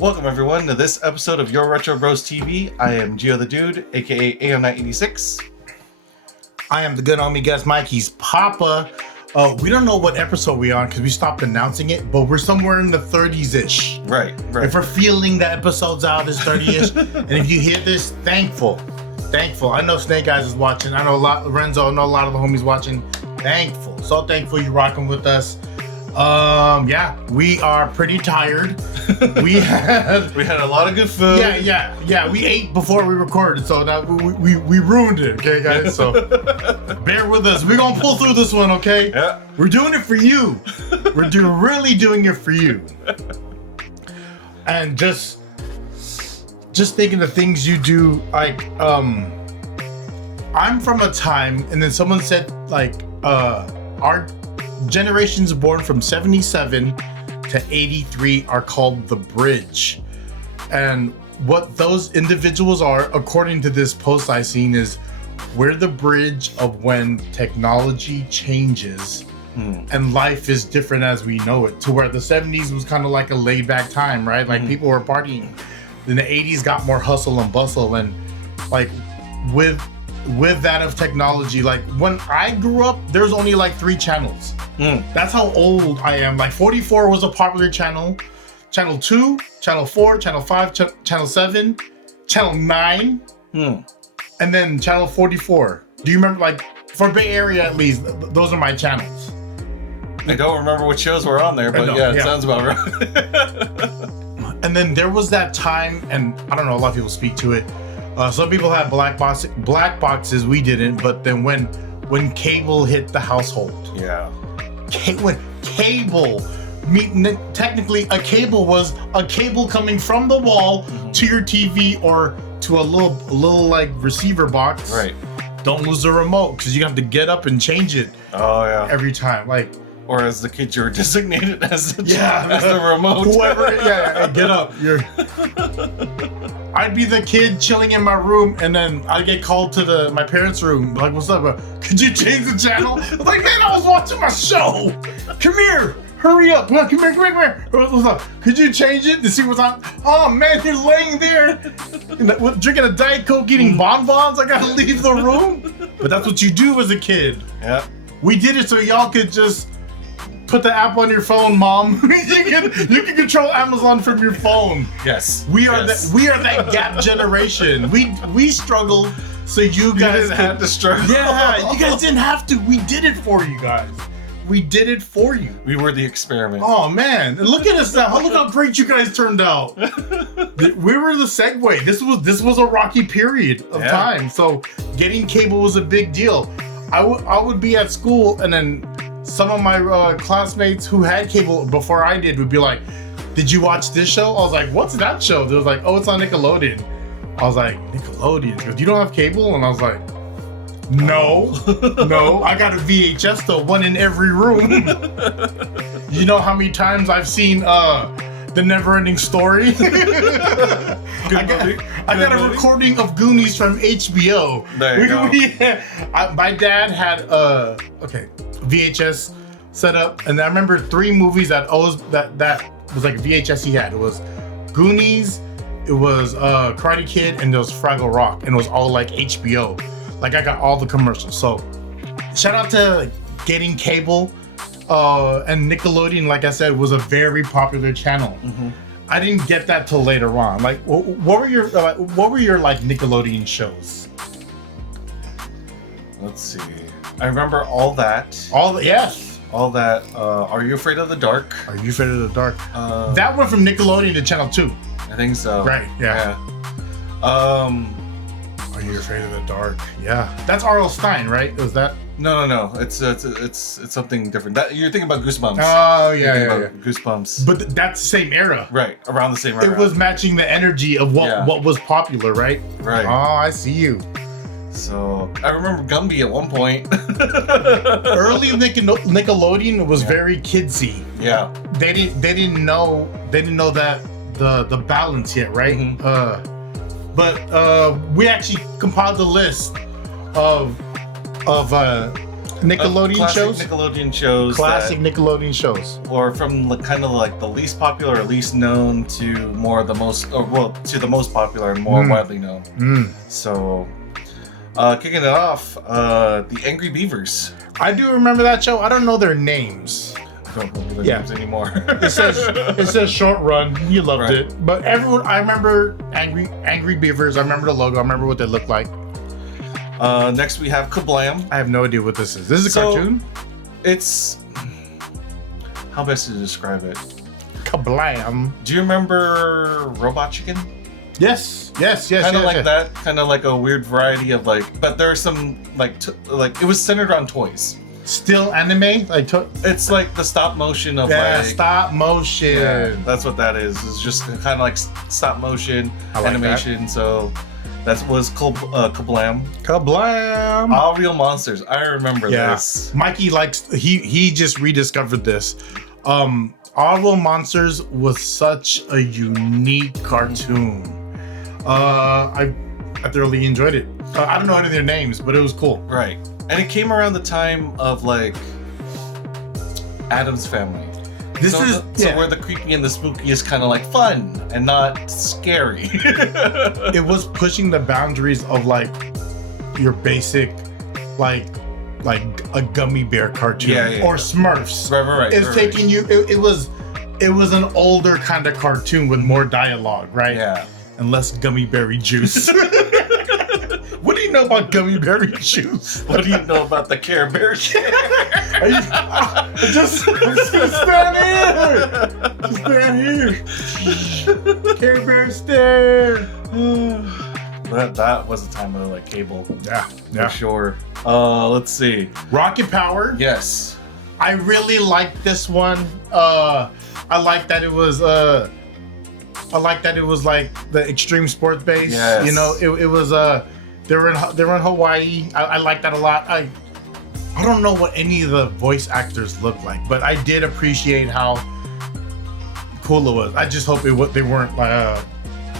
Welcome everyone to this episode of YourRetroBros TV. I am Gio the Dude, aka AM986. I am the good homie Gus Mike. He's Papa. We don't know what episode we're on because we stopped announcing it, but we're somewhere in the 30s-ish. Right. If we're feeling that episode's out, it's 30-ish. And if you hear this, thankful. I know Snake Eyes is watching. I know Renzo, I know a lot of the homies watching. Thankful. So thankful you're rocking with us. We are pretty tired. We had a lot of good food. Yeah. We ate before we recorded, so now we ruined it. Okay, guys. So bear with us. We're gonna pull through this one. Okay. Yeah. We're doing it for you. We're really doing it for you. And just thinking the things you do, like I'm from a time, and then someone said like our generations born from 77 to 83 are called the bridge. And what those individuals are, according to this post I seen, is we're the bridge of when technology changes and life is different as we know it, to where the 70s was kind of like a laid back time, right? Like people were partying. Then the 80s got more hustle and bustle, and like with that of technology, like when I grew up, there's only like 3 channels. That's how old I am. Like 44 was a popular channel. Channel 2, Channel 4, Channel 5, Channel 7, Channel 9, and then Channel 44. Do you remember, like, for Bay Area at least, those are my channels. I don't remember what shows were on there, but yeah, it sounds about right. And then there was that time, and I don't know, a lot of people speak to it. Some people had black boxes, we didn't, but then when cable hit the household. Yeah. When cable, technically a cable was a cable coming from the wall to your TV or to a little like receiver box. Right. Don't lose the remote because you have to get up and change it. Oh yeah. Every time, like. Or as the kid, you were designated as the remote. Whoever, get up. I'd be the kid chilling in my room, and then I'd get called to my parents' room. Like, what's up? Could you change the channel? I was like, man, I was watching my show. Come here. Hurry up. Come here. What's up? Could you change it to see what's on? Oh, man, you're laying there drinking a Diet Coke, eating bonbons. I got to leave the room. But that's what you do as a kid. Yeah. We did it so y'all could just put the app on your phone, Mom. you can control Amazon from your phone. Yes. We are that gap generation. We struggled, so you guys didn't have to struggle. Yeah, you guys didn't have to. We did it for you guys. We did it for you. We were the experiment. Oh man, and look at us now. Look how great you guys turned out. We were the segue. This was a rocky period of time. So getting cable was a big deal. I would be at school, and then some of my classmates who had cable before I did would be like, did you watch this show? I was like, what's that show? They was like, oh, it's on Nickelodeon. I was like, Nickelodeon? She goes, you don't have cable? And I was like, no, I got a VHS though, one in every room. You know how many times I've seen The Never-Ending Story? I got a recording of Goonies from HBO. There you go. My dad had VHS set up, and I remember 3 movies that was like VHS he had. It was Goonies, it was Karate Kid, and there was Fraggle Rock, and it was all like HBO. Like I got all the commercials. So shout out to getting cable. And Nickelodeon, like I said, was a very popular channel. I didn't get that till later on. Like, what were your like Nickelodeon shows? Let's see. I remember all that. All that. Are You Afraid of the Dark? Are You Afraid of the Dark? That went from Nickelodeon to Channel 2. I think so. Right. Yeah. Are You Afraid of the Dark? Yeah. That's R.L. Stine, right? Was that? No. It's something different. That you're thinking about Goosebumps. Oh yeah. Goosebumps. But that's the same era. Right. Around the same era. It was matching the energy of what was popular, right? Right. Oh, I see you. So I remember Gumby at one point. Early Nickelodeon was very kidsy. Yeah. They didn't know that the balance yet, right? But we actually compiled the list of Nickelodeon classic shows. Nickelodeon shows. Classic Nickelodeon shows. Or from kind of like the least popular or least known to more the most, or well, to the most popular and more widely known. So, kicking it off, the Angry Beavers. I do remember that show. I don't know their names. I don't remember their names anymore. It says Short Run. You loved it, but everyone. I remember Angry Beavers. I remember the logo. I remember what they looked like. Next we have Kablam. I have no idea what this is. This is a cartoon? It's... How best to describe it? Kablam. Do you remember Robot Chicken? Yes. Kind of like that. Kind of like a weird variety of like... But there are some like it was centered on toys. Still anime? It's like the stop motion of stop motion. Yeah, that's what that is. It's just kind of like stop motion animation. So... That was Kablam. Kablam! All Real Monsters. I remember this. Mikey likes. He just rediscovered this. All Real Monsters was such a unique cartoon. I thoroughly enjoyed it. I don't know any of their names, but it was cool. Right, and it came around the time of like Addams Family. So where the creepy and the spooky is kind of like fun and not scary. It was pushing the boundaries of like your basic like a gummy bear cartoon or Smurfs. Right. It's taking you. It was an older kind of cartoon with more dialogue, right? Yeah. And less gummy berry juice. What do you know about gummy berry juice? What do you know about the Care Bear shit? Just stand here. Care Bear stare. That was a time of like cable. Yeah. For sure. Let's see. Rocket Power. Yes. I really liked this one. I like that it was like the extreme sports base. Yes. You know, it was they were in Hawaii. I like that a lot. I don't know what any of the voice actors look like, but I did appreciate how cool it was. I just hope they weren't like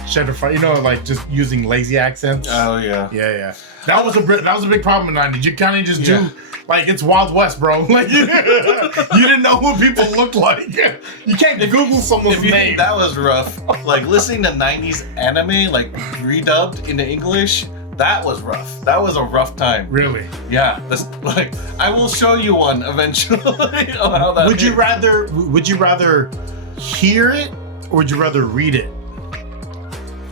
Shedder, you know, like just using lazy accents. Oh yeah. Yeah. That was a big problem in the 90s. You kind of just do like it's Wild West, bro. Like you didn't know what people looked like. You can't Google someone's if you name. Think that was rough. Like listening to 90s anime, like redubbed into English. That was rough. That was a rough time. Really? Yeah. Like I will show you one eventually. On how that Would you rather hear it or would you rather read it?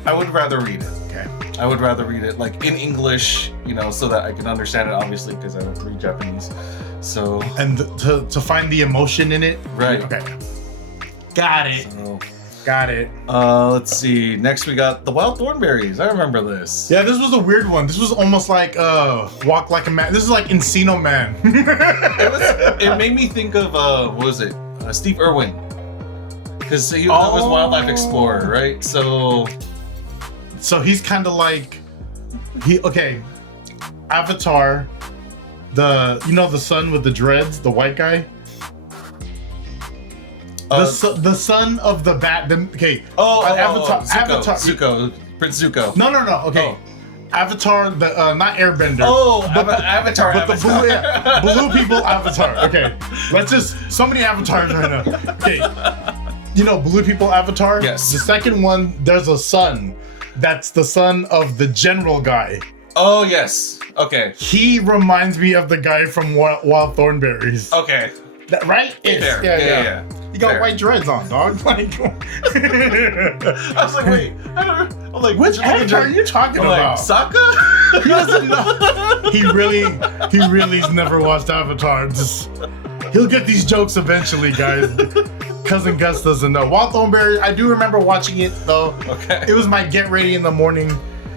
I would rather read it. Okay. I would rather read it like in English, you know, so that I can understand it. Obviously, because I don't read Japanese. So. And to find the emotion in it. Right. Okay. Got it. Got it. Let's see. Next we got the Wild Thornberries. I remember this. Yeah, this was a weird one. This was almost like Walk Like a Man. This is like Encino Man. It made me think of what was it? Steve Irwin. Because he was Wildlife Explorer, right? So he's kind of like Avatar. The son with the dreads, the white guy. The son of the bat. Avatar. Zuko. Prince Zuko. No. Okay. Avatar, the not Airbender. Avatar. But the blue people Avatar. Okay. Let's just so many avatars right now. Okay. You know, blue people Avatar? Yes. The second one, there's a son. That's the son of the general guy. Oh yes. Okay. He reminds me of the guy from Wild Thornberries. Okay. Right? Yeah. You got white dreads on, dog. Like, I was like, wait. I'm like, which Avatar are you talking about? Like, Sokka? He doesn't know. He really's never watched Avatar. He'll get these jokes eventually, guys. Cousin Gus doesn't know. Wild Thornberry, I do remember watching it though. Okay. It was my get ready in the morning.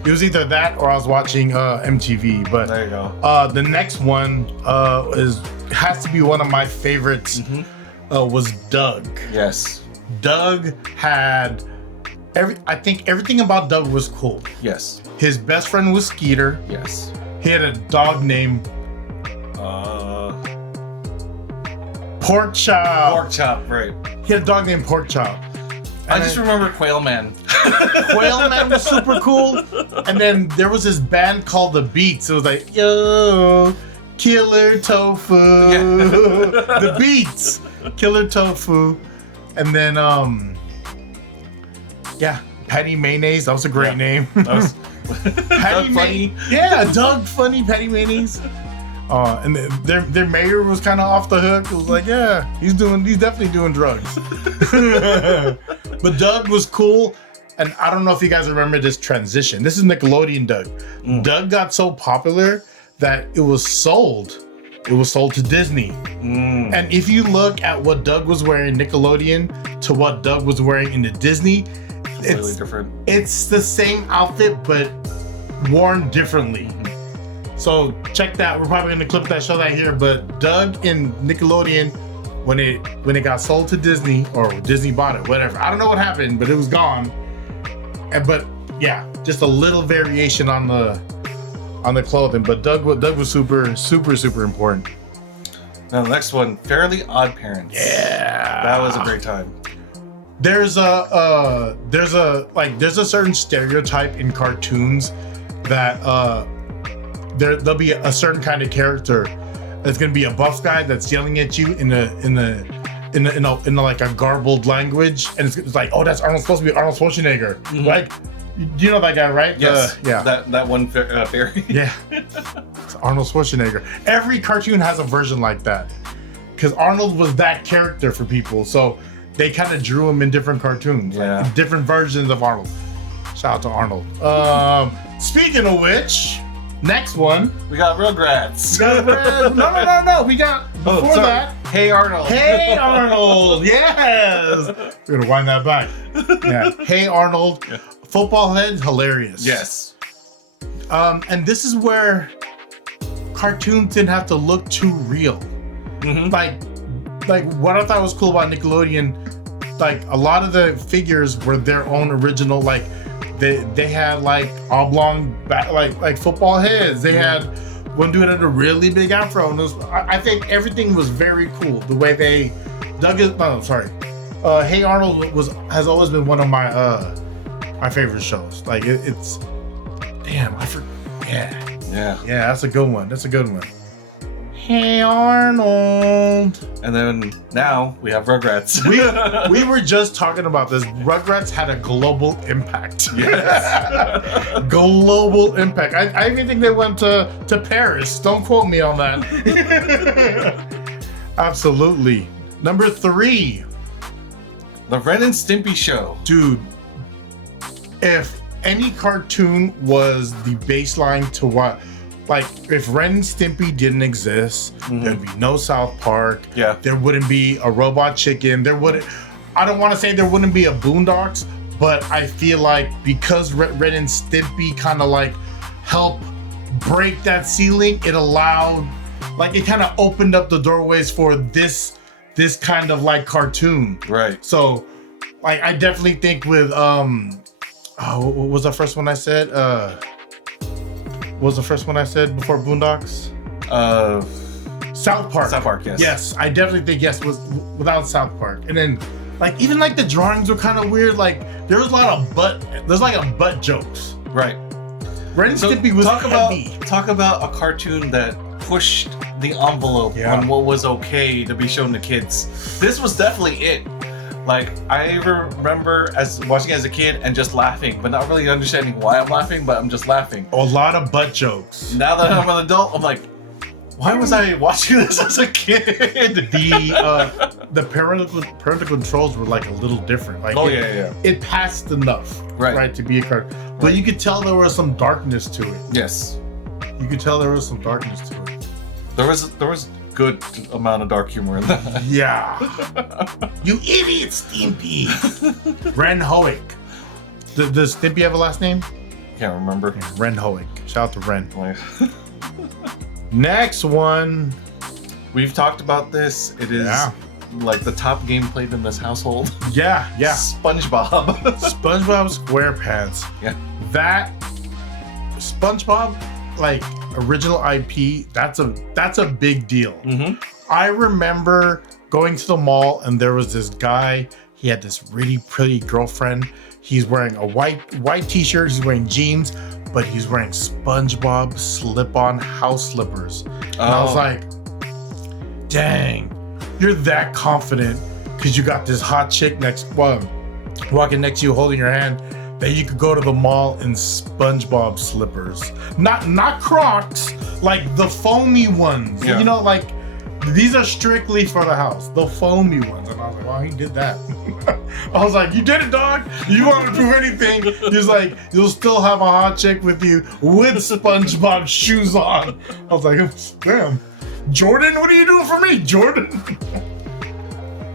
It was either that or I was watching MTV. But there you go. The next one has to be one of my favorites. Was Doug. Yes. Doug had I think everything about Doug was cool. Yes. His best friend was Skeeter. Yes. He had a dog named Pork Chop. Pork Chop, right. He had a dog named Pork Chop. I just remember Quail Man. Quail Man was super cool. And then there was this band called The Beats. It was like, yo, Killer Tofu. The beats. Killer Tofu. And then Patty Mayonnaise. That was a great name. That was Patty Doug Funny. Yeah, Doug Funny, Patty Mayonnaise. And their mayor was kind of off the hook. It was like, yeah, he's definitely doing drugs. But Doug was cool. And I don't know if you guys remember this transition. This is Nickelodeon Doug. Doug got so popular that it was sold. It was sold to Disney. And if you look at what Doug was wearing Nickelodeon to what Doug was wearing in the Disney, Completely different. It's the same outfit, but worn differently. So check that. We're probably gonna clip that, show that here. But Doug in Nickelodeon, when it got sold to Disney, or Disney bought it, whatever. I don't know what happened, but it was gone. But yeah, just a little variation on the clothing. But Doug was super important. Now the next one, Fairly Odd Parents. Yeah, that was a great time. There's a certain stereotype in cartoons that there'll be a certain kind of character that's gonna be a buff guy that's yelling at you in a like a garbled language, and it's like, oh, that's supposed to be Arnold Schwarzenegger. Like, you know that guy, right? Yes. Yeah. That one fairy. Yeah. It's Arnold Schwarzenegger. Every cartoon has a version like that, because Arnold was that character for people. So they kind of drew him in different cartoons, like different versions of Arnold. Shout out to Arnold. Speaking of which, next one. We got Rugrats. No. We got before that. Hey Arnold. Hey Arnold. Yes. We're gonna wind that back. Yeah. Hey Arnold. Yeah. Football head, hilarious. Yes. And this is where cartoons didn't have to look too real. Like what I thought was cool about Nickelodeon, like a lot of the figures were their own original. Like they had like oblong like football heads. They had one dude had a really big afro, and I think everything was very cool. The way they Hey Arnold has always been one of my favorite shows. Like it's damn, I forgot. Yeah, that's a good one. Hey Arnold. And then now we have Rugrats. we were just talking about this. Rugrats had a global impact. Yes. Global impact. I even think they went to Paris. Don't quote me on that. Absolutely. Number 3. The Ren and Stimpy Show. Dude, if any cartoon was the baseline to what, like if Ren and Stimpy didn't exist, there'd be no South Park. Yeah. There wouldn't be a Robot Chicken. I don't want to say there wouldn't be a Boondocks, but I feel like because Ren and Stimpy kind of like helped break that ceiling, it allowed, like it kind of opened up the doorways for this kind of like cartoon. Right. So like I definitely think with what was the first one I said? What was the first one I said before Boondocks? South Park. South Park, yes. Yes, I definitely think yes was without South Park. And then like even like the drawings were kind of weird. Like there was a lot of butt jokes. Right. Ren and Stimpy was heavy. Talk about a cartoon that pushed the envelope on what was okay to be shown to kids. This was definitely it. Like I remember watching as a kid and just laughing, but not really understanding why I'm laughing, but I'm just laughing. A lot of butt jokes. Now that I'm an adult, I'm like, why was I watching this as a kid? The parental controls were like a little different. Like it passed enough, right, to be a cartoon. But you could tell there was some darkness to it. Yes. You could tell there was some darkness to it. There was good amount of dark humor in that. Yeah. You idiot, Stimpy. Ren Hoek. Does Stimpy have a last name? Can't remember. Yeah, Ren Hoek. Shout out to Ren. Next one. We've talked about this. It is like the top game played in this household. Yeah. SpongeBob. SpongeBob SquarePants. Yeah. That SpongeBob, like original IP, that's a big deal. I remember going to the mall and there was this guy. He had this really pretty girlfriend. He's wearing a white t-shirt. He's wearing jeans, but he's wearing SpongeBob slip-on house slippers. And I was like, dang, you're that confident because you got this hot chick walking next to you holding your hand that you could go to the mall in SpongeBob slippers. Not Crocs, like the foamy ones. Yeah. You know, like these are strictly for the house, the foamy ones. And I was like, wow, he did that. I was like, you did it, dog. You want to prove anything? He was like, you'll still have a hot chick with you with SpongeBob shoes on. I was like, damn. Jordan, what are you doing for me, Jordan?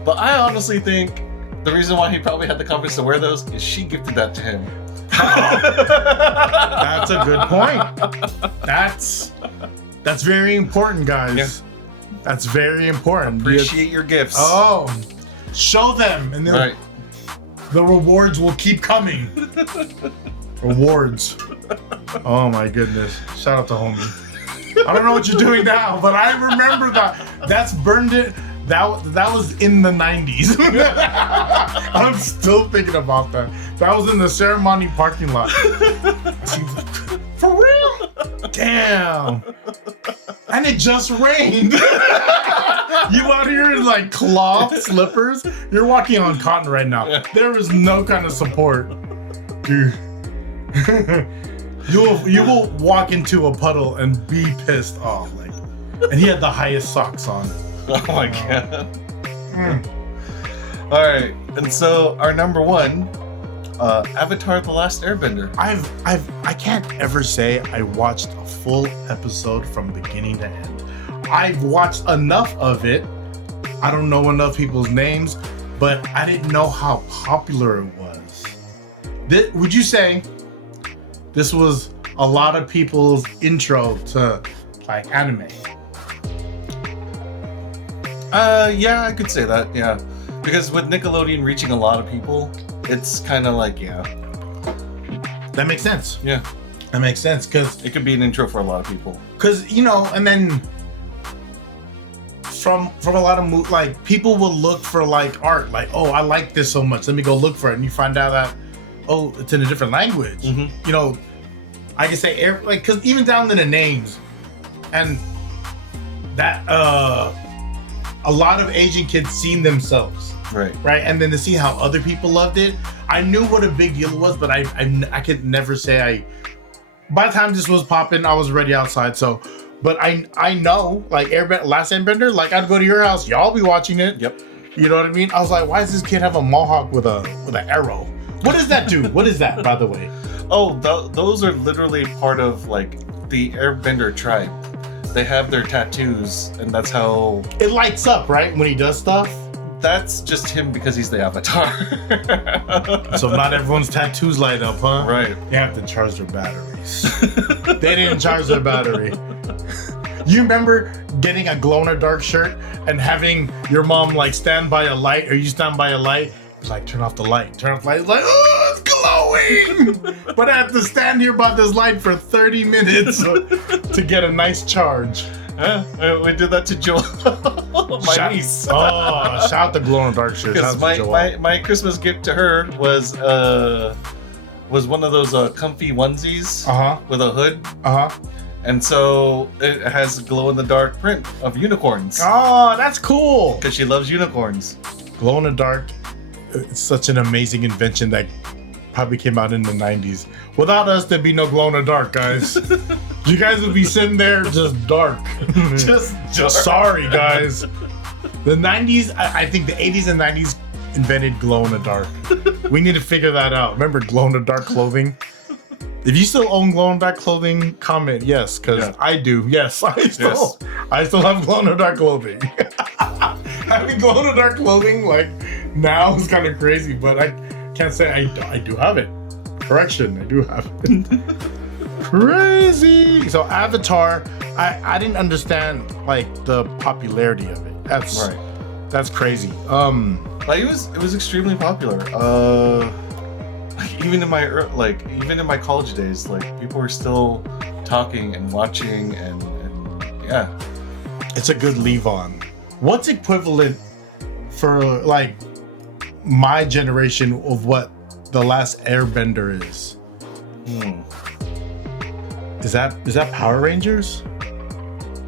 But I honestly think the reason why he probably had the confidence to wear those is she gifted that to him. That's a good point. That's very important, guys. Yeah. That's very important. Appreciate your gifts. Oh, show them, and then Right. the rewards will keep coming. Rewards. Oh my goodness! Shout out to homie. I don't know what you're doing now, but I remember that. That's burned it. That was in the 90s. I'm still thinking about that. That was in the ceremony parking lot. For real? Damn. And it just rained. You out here in like cloth slippers? You're walking on cotton right now. Yeah. There is no kind of support. Dude. You will walk into a puddle and be pissed off. Like, and he had the highest socks on. Oh my god. All right, and so our number one, Avatar: The Last Airbender. I can't ever say I watched a full episode from beginning to end. I've watched enough of it. I don't know enough people's names, but I didn't know how popular it was. Would you say this was a lot of people's intro to like anime? Yeah, I could say that. Yeah, because with Nickelodeon reaching a lot of people, it's kind of like That makes sense. yeah, That makes sense because it could be an intro for a lot of people. you know, and then from a lot of like people will look for like art, like, oh, I like this so much, let me go look for it, and you find out that, oh, it's in a different language. Mhm. You know, I can say like, because even down to the names, and that a lot of Asian kids seen themselves, Right. and then to see how other people loved it, I knew what a big deal it was, but I could never say by the time this was popping, I was already outside. So, but I know, like Last Airbender, like I'd go to your house, y'all be watching it. Yep. You know what I mean? I was like, why does this kid have a mohawk with an arrow? What does that do? What is that, by the way? Oh, those are literally part of like the Airbender tribe. They have their tattoos, and that's how. It lights up, right, when he does stuff? That's just him because he's the Avatar. So not everyone's tattoos light up, huh? Right. You have to charge their batteries. They didn't charge their battery. You remember getting a glow-in-the-dark shirt and having your mom like stand by a light, or you stand by a light, like turn off the light, It's like, oh, it's glowing! But I have to stand here by this light for 30 minutes to get a nice charge. We did that to Joel, my niece. Oh, shout out the glow-in-the-dark shirt. Because my Christmas gift to her was one of those comfy onesies with a hood. And so it has a glow-in-the-dark print of unicorns. Oh, that's cool. Because she loves unicorns. Glow-in-the-dark, it's such an amazing invention that probably came out in the 90s. Without us, there'd be no glow-in-the-dark, guys. You guys would be sitting there just dark. Just dark. Sorry, guys. The 90s, I think the 80s and 90s invented glow-in-the-dark. We need to figure that out. Remember glow-in-the-dark clothing? If you still own glow-in-the-dark clothing, comment yes, because I do. Yes, I still have glow-in-the-dark clothing. Having glow-in-the-dark clothing like now is kind of crazy, but I can't say I do have it. Correction, I do have it. Crazy. So Avatar, I didn't understand like the popularity of it. That's crazy. Like it was extremely popular. Even in my college days, like people were still talking and watching and yeah. It's a good leave on. What's equivalent for like my generation of what the last Airbender is? Is that Power Rangers?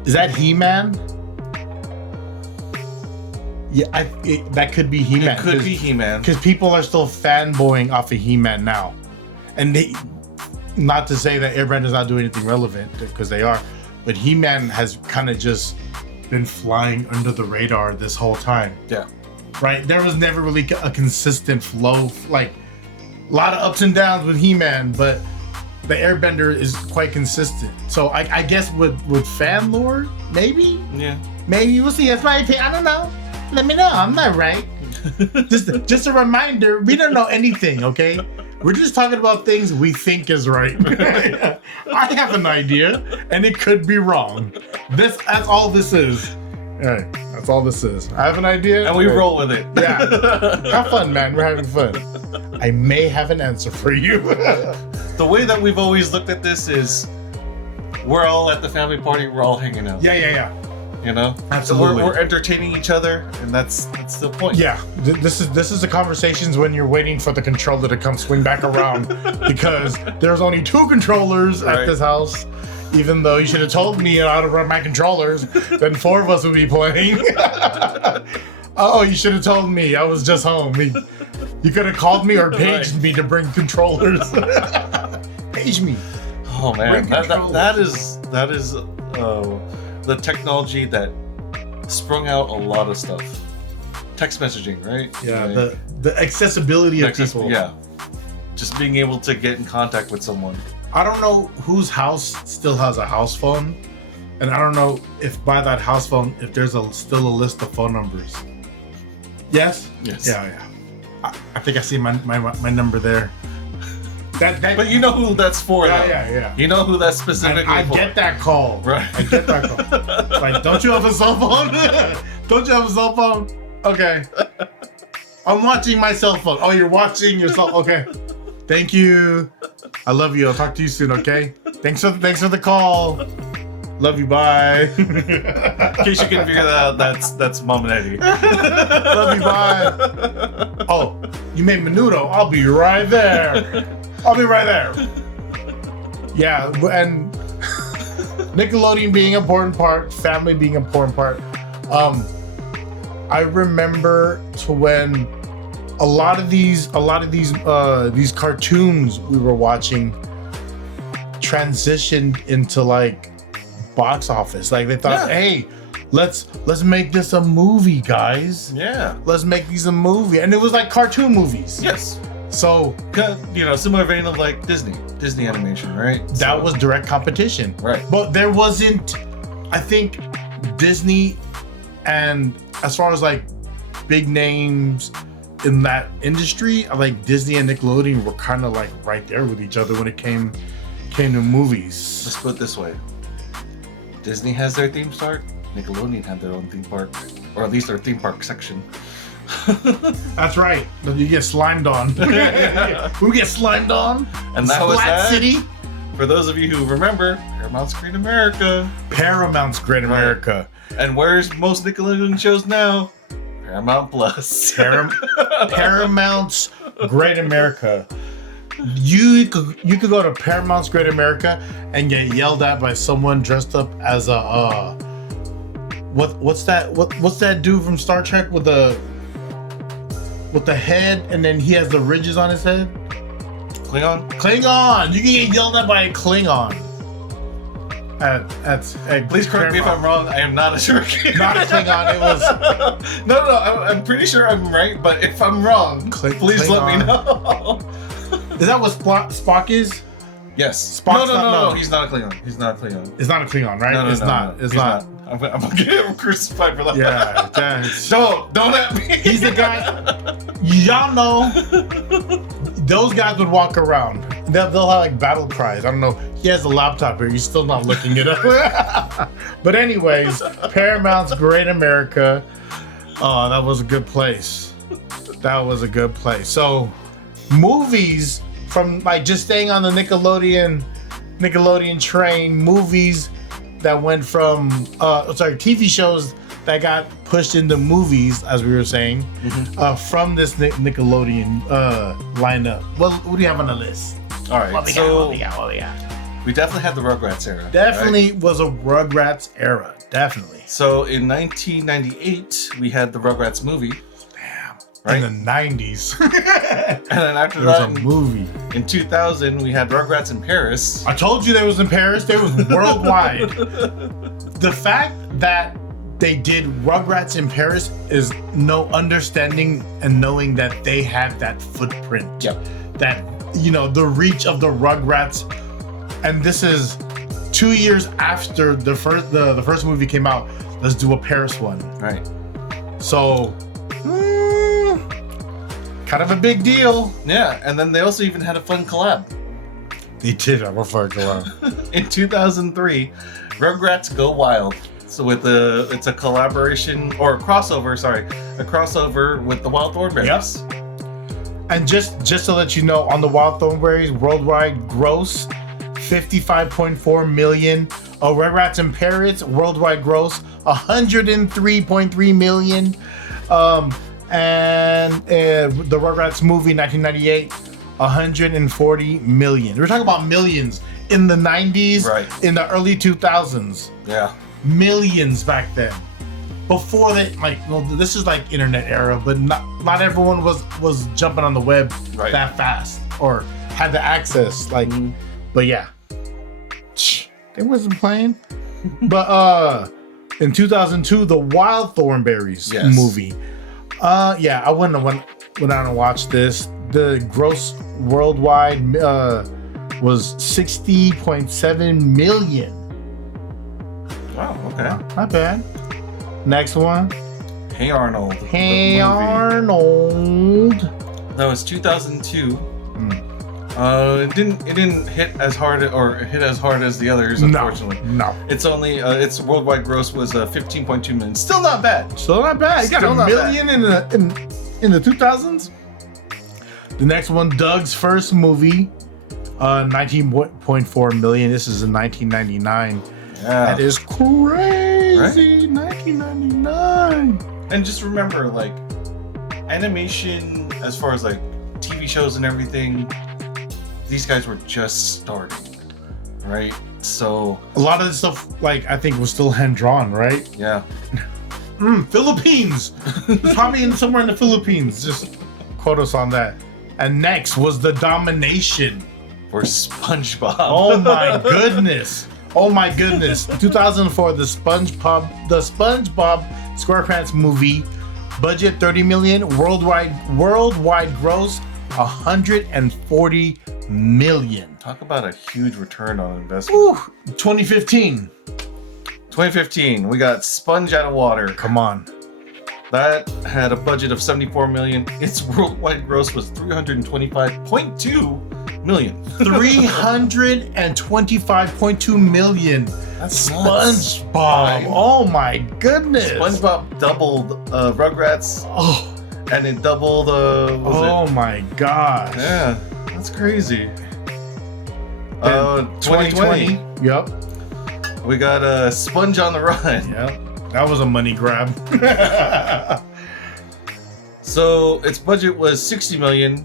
Is that He-Man? Yeah, that could be He-Man. It could be He-Man. Because people are still fanboying off of He-Man now. And they, not to say that Airbender's not doing anything relevant, because they are, but He-Man has kind of just been flying under the radar this whole time. Yeah. Right? There was never really a consistent flow, like a lot of ups and downs with He-Man, but the Airbender is quite consistent. So I guess with fan lore, maybe? Yeah. Maybe we'll see. That's my opinion. I don't know. Let me know. I'm not right. just a reminder, we don't know anything, okay? We're just talking about things we think is right. I have an idea, and it could be wrong. That's all this is. All right, that's all this is. I have an idea, and we roll with it. Yeah, have fun, man. We're having fun. I may have an answer for you. The way that we've always looked at this is, we're all at the family party. We're all hanging out. Yeah. You know, absolutely. So we're entertaining each other, and that's the point. Yeah, this is the conversations when you're waiting for the controller to come swing back around, because there's only 2 controllers at this house. Even though you should have told me how to run my controllers, then 4 of us would be playing. Oh, you should have told me. I was just home. You could have called me or paged me to bring controllers. Page me. Oh man, that is the technology that sprung out a lot of stuff. Text messaging, right? Yeah, like, the accessibility of people. Yeah, just being able to get in contact with someone. I don't know whose house still has a house phone, and I don't know if by that house phone, if there's still a list of phone numbers. Yes? Yes. Yeah. I think I see my number there. But you know who that's for, though. Yeah. You know who that's specifically for. I get that call. Right. I get that call. Like, don't you have a cell phone? Don't you have a cell phone? Okay. I'm watching my cell phone. Oh, you're watching your cell phone. Okay. Thank you. I love you. I'll talk to you soon, okay? Thanks for the call. Love you, bye. In case you can figure that out, that's Mom and Eddie. Love you, bye. Oh, you made menudo. I'll be right there. Yeah, and Nickelodeon being an important part, family being an important part. I remember to when a lot of these cartoons we were watching transitioned into like box office. Like they thought, hey, let's make this a movie, guys. Yeah. Let's make these a movie. And it was like cartoon movies. Yes. So, you know, similar vein of like Disney animation, right? That was direct competition. Right. But there wasn't, I think Disney, and as far as like big names in that industry, like Disney and Nickelodeon were kind of like right there with each other when it came to movies. Let's put it this way. Disney has their theme park, Nickelodeon had their own theme park, or at least their theme park section. That's right. You get slimed on. We get slimed on. And that was that. City. For those of you who remember, Paramount's Great America. Paramount's Great America. And where's most Nickelodeon shows now? Paramount Plus. Paramount's Great America. You could go to Paramount's Great America and get yelled at by someone dressed up as a what's that dude from Star Trek with the head and then he has the ridges on his head? Klingon. You can get yelled at by a Klingon. Please correct me if I'm wrong. I am not a Shuriken. Not a Klingon. It was no. I'm pretty sure I'm right, but if I'm wrong, please let me know. Is that what Spock is? Yes. Spock's no. He's not a Klingon. It's not a Klingon, right? No, it's not. I'm gonna get him crucified for that. Yeah. Don't at me. He's the guy. Y'all know. Those guys would walk around. They'll have like battle cries. I don't know. He has a laptop here. He's still not looking it up. But anyways, Paramount's Great America. Oh, that was a good place. So, movies from like just staying on the Nickelodeon train. Movies that went from TV shows that got pushed into movies, as we were saying, from this Nickelodeon lineup. What do you have on the list? All right, What we got? We definitely had the Rugrats era. Definitely was a Rugrats era. Definitely. So in 1998, we had the Rugrats movie. Damn. Right? In the 90s. And then after There was that, a movie. in 2000, we had Rugrats in Paris. I told you they was in Paris. They was worldwide. The fact that they did Rugrats in Paris is no understanding and knowing that they have that footprint. Yep. That, the reach of the Rugrats. And this is 2 years after the first movie came out. Let's do a Paris one. Right. So, kind of a big deal. Yeah, and then they also even had a fun collab. They did have a fun collab. In 2003, Rugrats Go Wild. So it's a collaboration or a crossover with the Wild Thornberrys. Yep. And just to let you know, on the Wild Thornberrys worldwide gross, 55.4 million. Rugrats in Paris worldwide gross, 103.3 million. And the Rugrats movie 1998, 140 million. We're talking about millions in the 90s, right? In the early 2000s. Yeah. Millions back then. Before they this is like internet era, but not everyone was jumping on the web that fast or had the access. But yeah, they wasn't playing. But in 2002, the Wild Thornberrys movie. I wouldn't have went out and watched this. The gross worldwide was 60.7 million. Wow, okay. Not bad. Next one. Hey Arnold. Hey Arnold. That was 2002. It didn't hit as hard as the others, unfortunately. No. It's only its worldwide gross was 15.2 million. Still not bad. You got a million in the 2000s. The next one, Doug's first movie, 19.4 million. This is in 1999. Yeah. That is crazy. Right? 1999. And just remember, animation, as far as TV shows and everything, these guys were just starting, right? So a lot of this stuff, I think, was still hand drawn, right? Yeah. Philippines. Probably somewhere in the Philippines. Just quote us on that. And next was The Domination for SpongeBob. Oh my goodness. 2004, the SpongeBob SquarePants movie, budget 30 million, worldwide gross 140 million. Talk about a huge return on investment. Ooh, 2015, we got Sponge Out of Water. Come on. That had a budget of 74 million. Its worldwide gross was 325.2 million. 325.2 million. That's SpongeBob. Oh my goodness. SpongeBob doubled Rugrats. Oh. And it doubled my gosh. Yeah, that's crazy. 2020. Yep. We got Sponge on the Run. Yep. That was a money grab. So its budget was 60 million.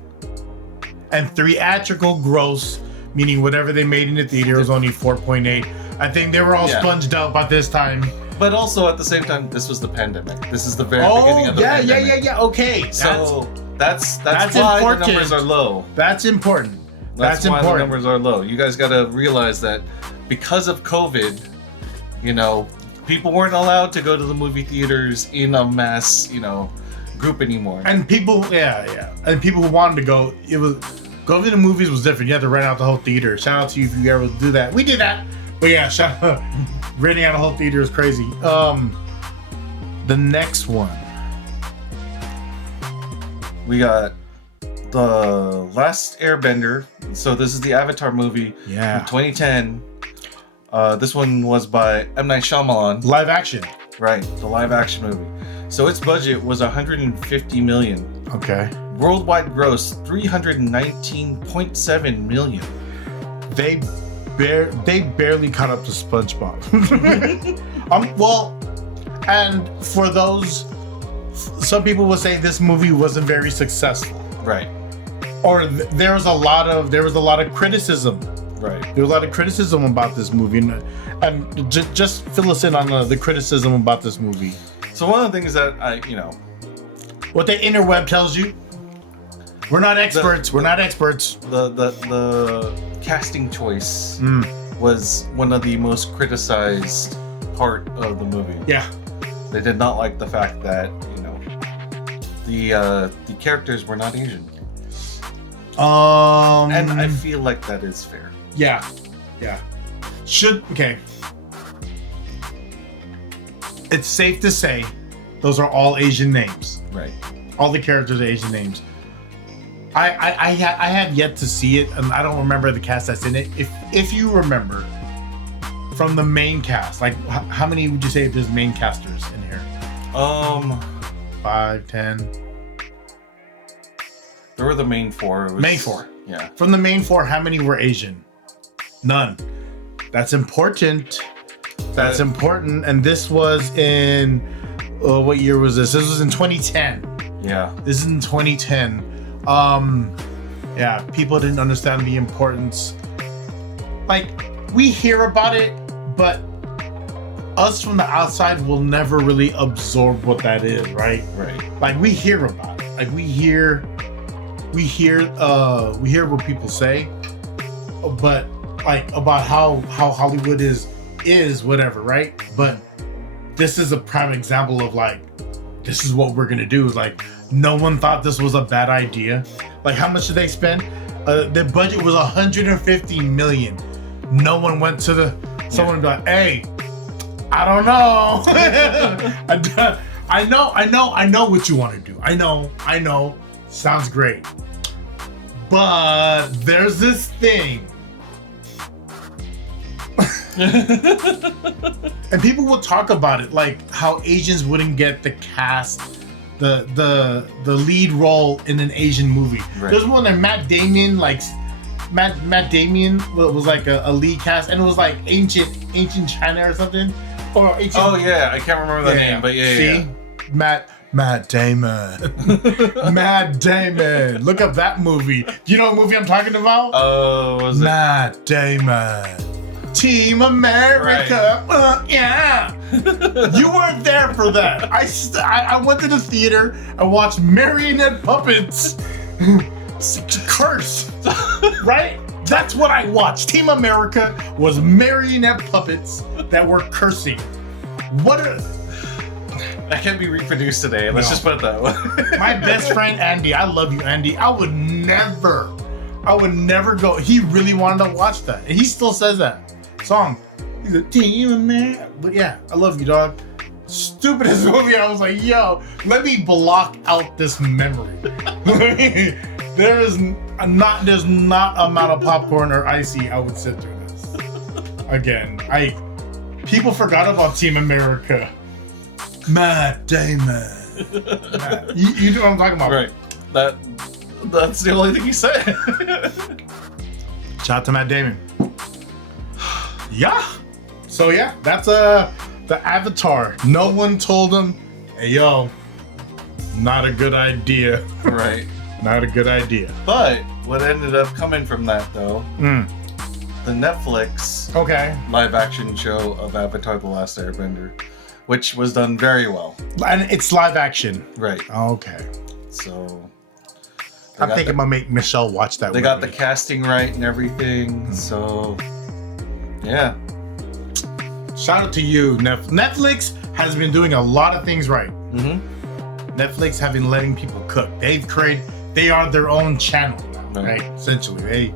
And theatrical gross, meaning whatever they made in the theater, was only 4.8. I think they were all sponged out by this time. But also at the same time, this was the pandemic. This is the very beginning of the pandemic. Yeah. Okay. So that's why important. the numbers are low. That's important. That's why the numbers are low. You guys got to realize that because of COVID, people weren't allowed to go to the movie theaters in a mass, group anymore. And people, and people who wanted to go, going to the movies was different. You had to rent out the whole theater. Shout out to you if you ever do that. We did that. But yeah, renting out a whole theater is crazy. The next one, we got The Last Airbender. So this is the Avatar movie from 2010. This one was by M. Night Shyamalan. Live action. Right, the live action movie. So its budget was 150 million. Okay. Worldwide gross 319.7 million. They barely caught up to SpongeBob. Well, And for those, some people would say this movie wasn't very successful. Right. Or there was a lot of criticism. Right. There was a lot of criticism about this movie, and just fill us in on the criticism about this movie. So one of the things that what the interweb tells you. We're not experts. We're not experts. The casting choice was one of the most criticized part of the movie. Yeah. They did not like the fact that the characters were not Asian. And I feel like that is fair. Yeah. Okay. It's safe to say those are all Asian names. Right. All the characters are Asian names. I have yet to see it, and I don't remember the cast that's in it. If you remember from the main cast, like how many would you say there's main casters in here? 5, 10. There were the main four. Main four. Yeah. From the main four, how many were Asian? None. That's important. That's important. And this was in what year was this? This was in 2010. Yeah. This is in 2010. Yeah, people didn't understand the importance. Like, we hear about it, but us from the outside will never really absorb what that is, right? Right. Like, we hear about it. Like, we hear what people say, but like about how Hollywood is whatever, right? But this is a prime example of like, this is what we're gonna do. Like, no one thought this was a bad idea. Like, how much did they spend? The budget was $150 million. No one went to someone and be like, hey, I don't know. I know what you want to do. I know. Sounds great. But there's this thing. And people will talk about it, like how Asians wouldn't get the cast, the lead role in an Asian movie. Right. There's one that Matt Damon was like a lead cast, and it was like ancient China or something. Or ancient, I can't remember the name, but See? Matt Damon. Matt Damon. Look up that movie. Do you know what movie I'm talking about? Oh, was it? Matt Damon. Team America. Right. Yeah. You weren't there for that. I went to the theater and watched marionette puppets curse. Right? That's what I watched. Team America was marionette puppets that were cursing. That can't be reproduced today. Let's just put it that way. My best friend Andy, I love you, Andy. I would never go. He really wanted to watch that, and he still says that song. He's a Team America. But yeah, I love you, dog. Stupidest movie. I was like, yo, let me block out this memory. There's not amount of popcorn or icy I would sit through this. Again, people forgot about Team America. Matt Damon. You know what I'm talking about. Right. That's the only thing he said. Shout out to Matt Damon. Yeah. So yeah, that's the Avatar. No one told him, hey yo, not a good idea. Right. Not a good idea. But what ended up coming from that though, the Netflix live action show of Avatar: The Last Airbender, which was done very well. And it's live action. Right. Okay. So I'm thinking my mate Michelle watched that. They got the casting right and everything. So yeah. Shout out to you, Netflix has been doing a lot of things right. Netflix have been letting people cook. They are their own channel now, right? Essentially,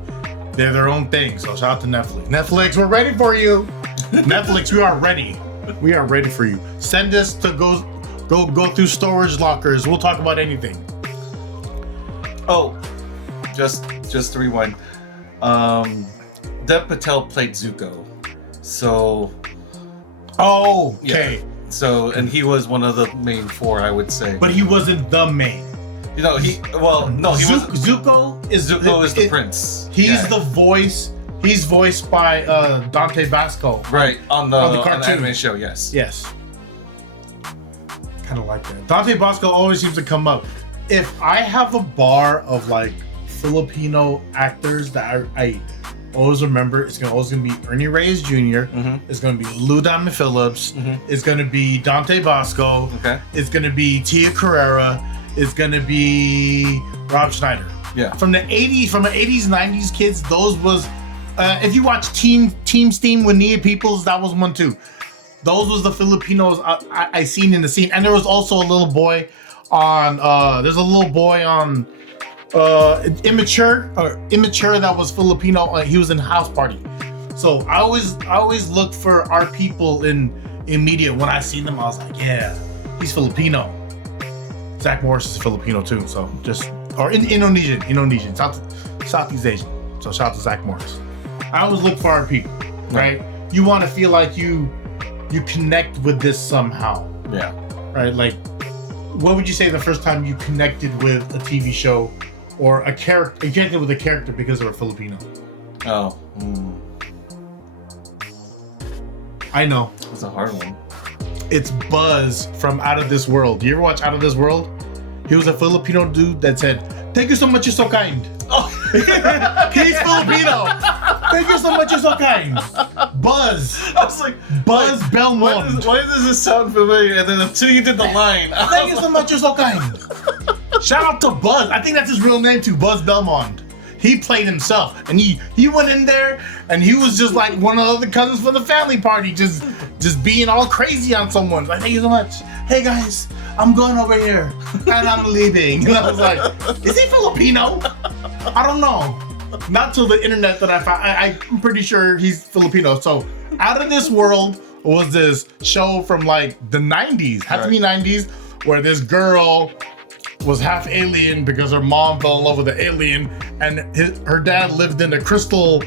they're their own thing. So shout out to Netflix. Netflix, we're ready for you. Netflix, we are ready. We are ready for you. Send us to go through storage lockers. We'll talk about anything. Oh, just to rewind. Dev Patel played Zuko. So. Oh, okay. Yeah. So, and he was one of the main four, I would say. But he wasn't the main. You know, Zuko is the prince. He's the voice. He's voiced by Dante Basco. Right, on the cartoon. anime show, yes. Yes. kind of like that. Dante Bosco always seems to come up. If I have a bar of like Filipino actors that I always remember, it's always gonna be Ernie Reyes Jr. It's gonna be Lou Diamond Phillips. It's gonna be Dante Bosco. Okay. It's gonna be Tia Carrera. It's gonna be Rob Schneider. Yeah. From the 80s, 90s kids, those was if you watch Team Steam with Nia Peoples, that was one too. Those was the Filipinos I seen in the scene. And there was also a little boy on there's a little boy on Immature that was Filipino. He was in House Party. So I always look for our people in media. When I seen them, I was like, yeah, he's Filipino. Zach Morris is Filipino too. So Indonesian, Southeast Asian. So shout out to Zach Morris. I always look for our people, right? You want to feel like you connect with this somehow. Yeah. Right? Like, what would you say the first time you connected with a TV show or a character? You connected with a character because they were Filipino. Oh. I know. It's a hard one. It's Buzz from Out of This World. Do you ever watch Out of This World? He was a Filipino dude that said, "Thank you so much, you're so kind." Oh. He's Filipino. Thank you so much, you're so kind. Buzz. I was like, Buzz Belmont. Why does this sound familiar? And then until you did the line, thank you so much, you're so kind. Shout out to Buzz. I think that's his real name too, Buzz Belmont. He played himself, and he went in there, and he was just like one of the cousins for the family party, just being all crazy on someone. Like, thank you so much. Hey guys, I'm going over here, and I'm leaving. And I was like, is he Filipino? I don't know. Not till the internet that I found. I'm pretty sure he's Filipino. So, Out of This World was this show from like the 90s, had to be 90s, where this girl was half alien because her mom fell in love with the alien, and her dad lived in a crystal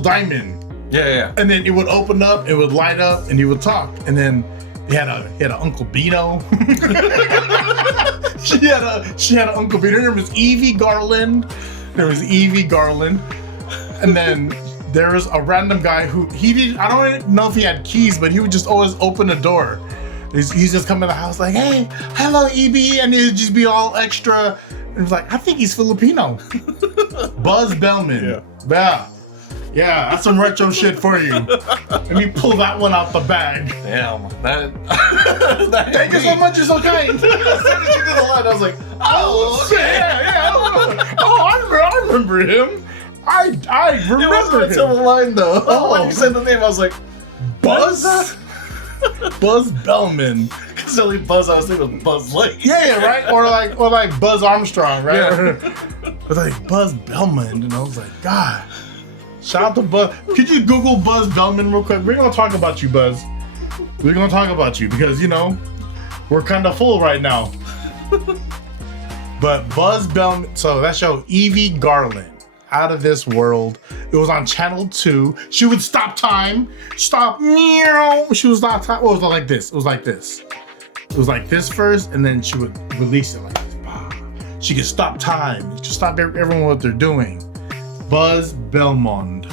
diamond. Yeah. And then it would open up, it would light up, and he would talk. And then he had an Uncle Beano. she had an Uncle Beano. Her name was Evie Garland. And then there was a random guy who I don't know if he had keys, but he would just always open a door. He's just coming to the house like, hey, hello, EB, and he'd just be all extra. And it was like, I think he's Filipino. Buzz Bellman. Yeah, that's some retro shit for you. Let me pull that one out the bag. Damn, that thank you so much, you're so kind. As soon as you did the line, I was like, oh, okay. Yeah. I remember him. I remember it wasn't him. until the line, though. When you said the name, I was like, Buzz? Buzz Bellman. Because the only Buzz I was thinking was Buzz Lightyear. Yeah, right? Or like Buzz Armstrong, right? Yeah. But like Buzz Bellman, and I was like, God. Shout out to Buzz. Could you Google Buzz Bellman real quick? We're gonna talk about you, Buzz. We're gonna talk about you because we're kind of full right now. But Buzz Bellman, so that show, Evie Garland. Out of This World. It was on Channel 2. She would stop time. Stop. Meow. She would stop time. Well, it was like this. It was like this. It was like this first, and then she would release it like this. She could stop time. She could stop everyone what they're doing. Buzz Belmont.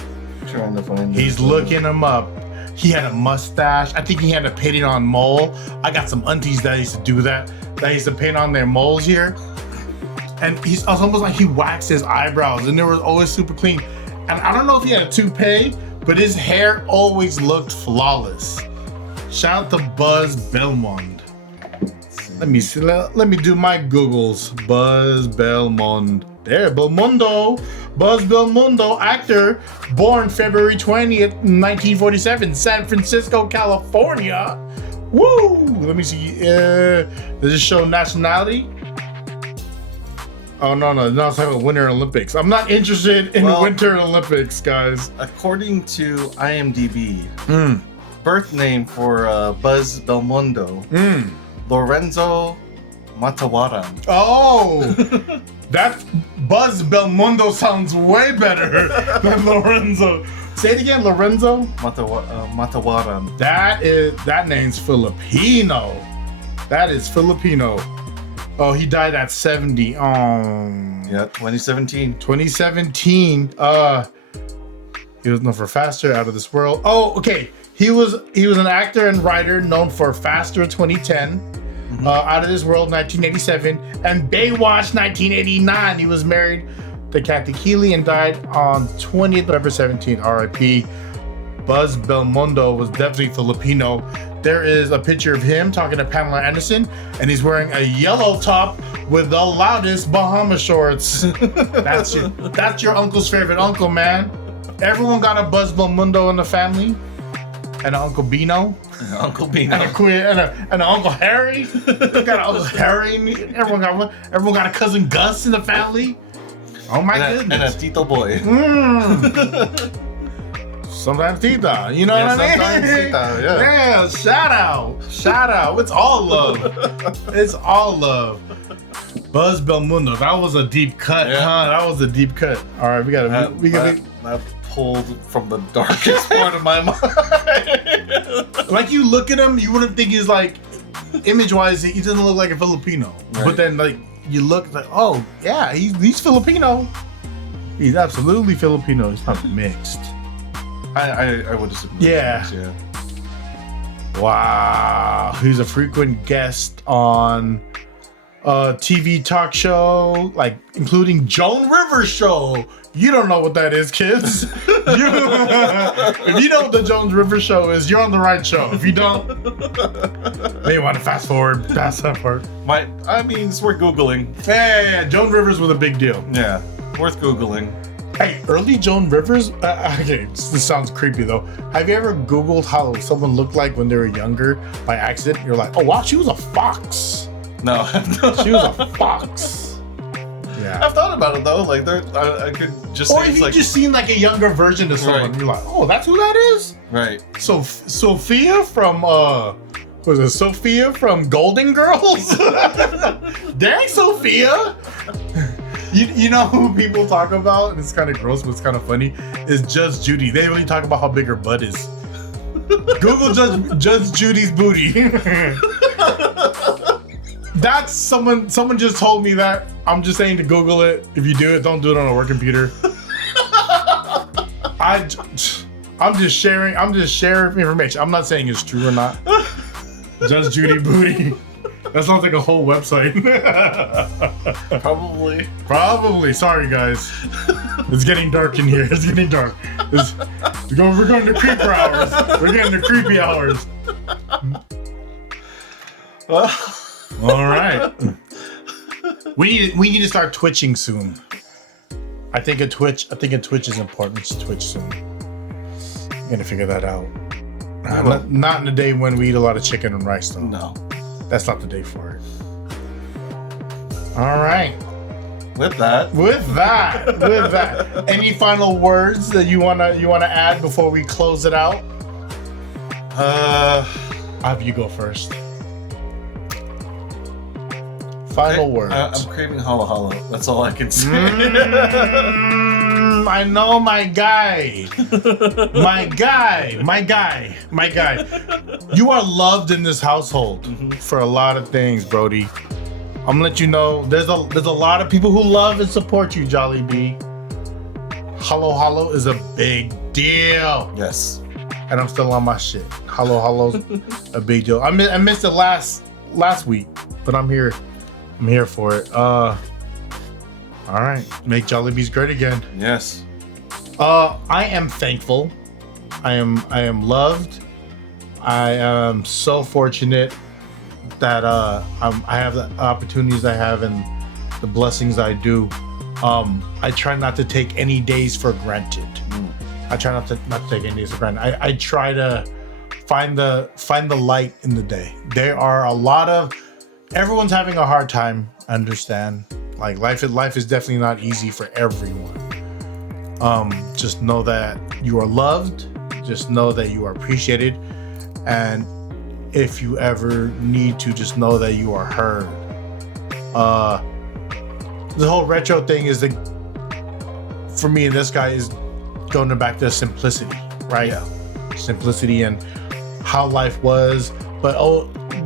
Trying to find He's looking him up. He had a mustache. I think he had a painted on mole. I got some aunties that used to do that. That used to paint on their moles here. And it's almost like he waxed his eyebrows, and they were always super clean. And I don't know if he had a toupee, but his hair always looked flawless. Shout out to Buzz Belmont. Let me see. Let me do my Googles. Buzz Belmont. There, Belmondo. Buzz Belmondo, actor, born February 20th, 1947, San Francisco, California. Woo! Let me see. Does it show nationality? Oh, no, it's talking about Winter Olympics. I'm not interested in Winter Olympics, guys. According to IMDb, birth name for Buzz Belmondo, Lorenzo Matawara. Oh, that Buzz Belmondo sounds way better than Lorenzo. Say it again, Lorenzo? Matawara. That name's Filipino. That is Filipino. Oh, he died at 70. Yeah, 2017. 2017. He was known for Faster, Out of This World. Oh, okay. He was an actor and writer known for Faster 2010, Out of This World 1987, and Baywatch 1989. He was married to Kathy Keeley and died on 20th November 17. R.I.P. Buzz Belmondo was definitely Filipino. There is a picture of him talking to Pamela Anderson, and he's wearing a yellow top with the loudest Bahama shorts. That's your uncle's favorite uncle, man. Everyone got a Buzz Belmondo in the family, and an Uncle Bino. Uncle Bino. And an Uncle Harry. We got an Uncle Harry. Everyone got a cousin Gus in the family. Oh my goodness. And a Tito boy. Sometimes Tita. You know what I mean? Sometimes Tita, yeah. Shout out. It's all love. It's all love. Buzz Belmondo. That was a deep cut, huh? That was a deep cut. All right, we got that pulled from the darkest part of my mind. Like, you look at him, you wouldn't think he's like, image-wise, he doesn't look like a Filipino. Right. But then, like, you look like, oh yeah, he's Filipino. He's absolutely Filipino. He's not mixed. I would assume. Yeah. Wow. He's a frequent guest on TV talk show, like including Joan Rivers show. You don't know what that is, kids. If you know what the Joan Rivers show is, you're on the right show. If you don't, maybe want to fast forward. It's worth Googling. Yeah. Joan Rivers was a big deal. Yeah, worth Googling. Hey, early Joan Rivers. Okay, this sounds creepy though. Have you ever Googled how someone looked like when they were younger by accident? You're like, oh wow, she was a fox. No. She was a fox. Yeah. I've thought about it though. Like, I could just. Or say if you just seen like a younger version of someone, you're like, oh, that's who that is. Right. So Sophia from was it Sophia from Golden Girls? Dang, Sophia. You know who people talk about, and it's kind of gross, but it's kind of funny, is Judge Judy. They really talk about how big her butt is. Google Judge Judy's booty. That's someone just told me that. I'm just saying to Google it. If you do it, don't do it on a work computer. I'm just sharing information. I'm not saying it's true or not. Judge Judy booty. That sounds like a whole website. Probably. Sorry, guys. It's getting dark in here. It's getting dark. We're going to creeper hours. We're getting to creepy hours. All right. We need to start twitching soon. I think a Twitch is important. Let's Twitch soon. I'm gonna figure that out. Not in a day when we eat a lot of chicken and rice, though. No. That's not the day for it. All right. With that. Any final words that you wanna add before we close it out? I'll have you go first. Final words. I'm craving halo halo. That's all I can say. I know my guy. You are loved in this household for a lot of things, Brody. I'm gonna let you know there's a lot of people who love and support you, Jolly B. Halo halo is a big deal. Yes. And I'm still on my shit. Halo halo's a big deal. I missed it last week, but I'm here. I'm here for it. All right. Make Jollibees great again. Yes. I am thankful. I am loved. I am so fortunate that I have the opportunities I have and the blessings I do. I try not to take any days for granted. I try not to take any days for granted. I try to find the light in the day. There are a lot of everyone's having a hard time. I understand. Like life is definitely not easy for everyone. Just know that you are loved. Just know that you are appreciated. And if you ever need to, just know that you are heard. The whole retro thing is for me and this guy is going back to simplicity, right? Yeah. Simplicity and how life was. But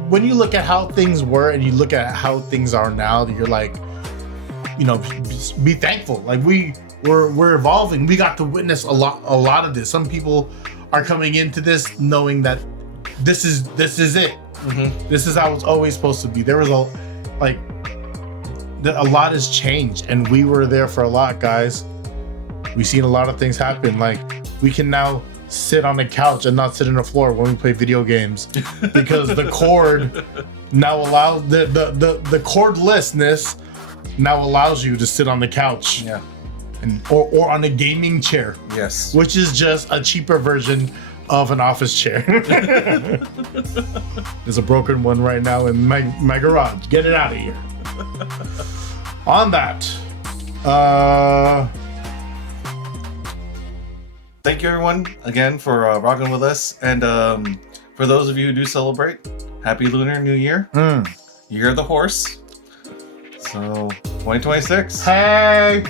when you look at how things were and you look at how things are now, you're like, be thankful. Like we're evolving. We got to witness a lot of this. Some people are coming into this knowing that this is it. This is how it's always supposed to be. There was a lot has changed, and we were there for a lot, guys. We've seen a lot of things happen. Like, we can now sit on the couch and not sit on the floor when we play video games because the cord now allows the cordlessness now allows you to sit on the couch. Yeah. Or on a gaming chair. Yes. Which is just a cheaper version of an office chair. There's a broken one right now in my garage. Get it out of here. On that, thank you everyone again for rocking with us, and for those of you who do celebrate, happy Lunar New Year. Year of the Horse. So 2026. Hey.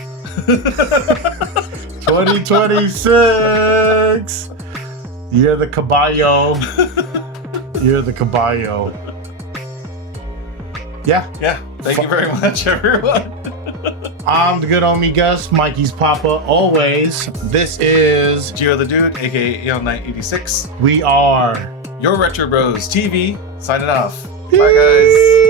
2026. You're the caballo. You're the caballo. Yeah. Thank you very much, everyone. I'm the good homie Gus, Mikey's Papa, always. This is Gio the Dude, aka AL986. We are Your Retro Bros TV. Signing off. Bye, guys.